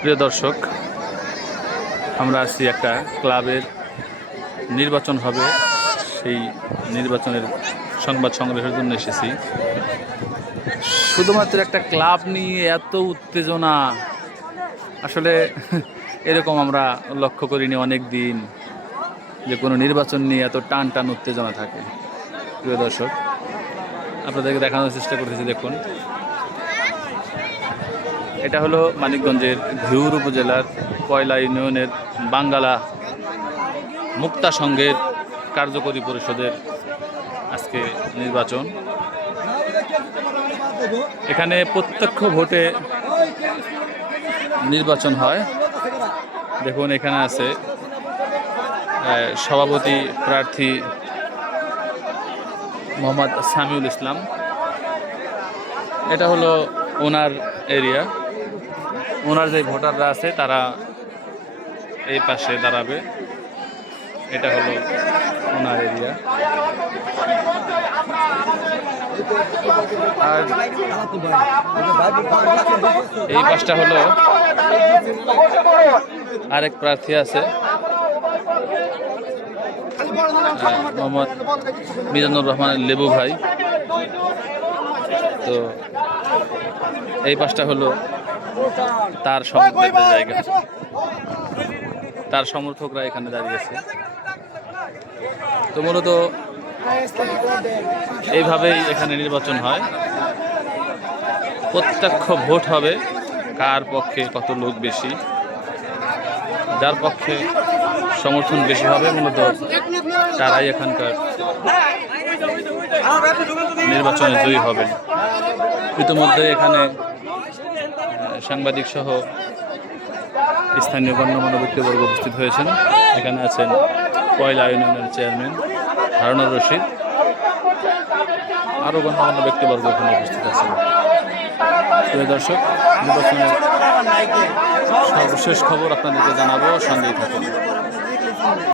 প্রিয় দর্শক, আমরা আছি একটা ক্লাবের নির্বাচন হবে। সেই নির্বাচনের সংবাদ সংগ্রহের জন্য এসেছি। শুধুমাত্র একটা ক্লাব নিয়ে এত উত্তেজনা, আসলে এরকম আমরা লক্ষ্য করিনি অনেক দিন যে কোনো নির্বাচন নিয়ে এত টান টান উত্তেজনা থাকে। প্রিয় দর্শক, আপনাদেরকে দেখানোর চেষ্টা করতেছি, দেখুন। এটা হলো মানিকগঞ্জের ঘিউর উপজেলার কয়লা ইউনিয়নের বাঙ্গালা মুক্তা সংঘের কার্যকরী পরিষদের আজকে নির্বাচন। এখানে প্রত্যক্ষ ভোটে নির্বাচন হয়। দেখুন, এখানে আছে সভাপতি প্রার্থী মোহাম্মদ সামিউল ইসলাম। এটা হলো ওনার এরিয়া। ওনার যে ভোটাররা আছে, তারা এই পাশে দাঁড়াবে। এটা হলো ওনার এরিয়া। আর এই পাশটা হলো আরেক প্রার্থী আছে, মোহাম্মদ মিজানুর রহমানের লেবু ভাই। তো এই পাশটা হলো তার সমর্থকদের জায়গা। তার সমর্থকরা এখানে দাঁড়িয়েছে তো মূলত এইভাবেই এখানে নির্বাচন হয়। প্রত্যক্ষ ভোট হবে কার পক্ষে কত লোক বেশি। যার পক্ষে সমর্থন বেশি হবে মূলত তারাই এখানকার নির্বাচনে জয়ী হবেন। ইতিমধ্যে এখানে সাংবাদিক সহ স্থানীয় গণ্যমান্য ব্যক্তিবর্গ উপস্থিত হয়েছেন। এখানে আছেন কয়লা ইউনিয়নের চেয়ারম্যান হারুনুর রশিদ। আরও গণ্যমান্য ব্যক্তিবর্গ এখানে উপস্থিত আছেন। প্রিয় দর্শক, নির্বাচনের সর্বশেষ খবর আপনাদেরকে জানাব, সঙ্গেই থাকুন।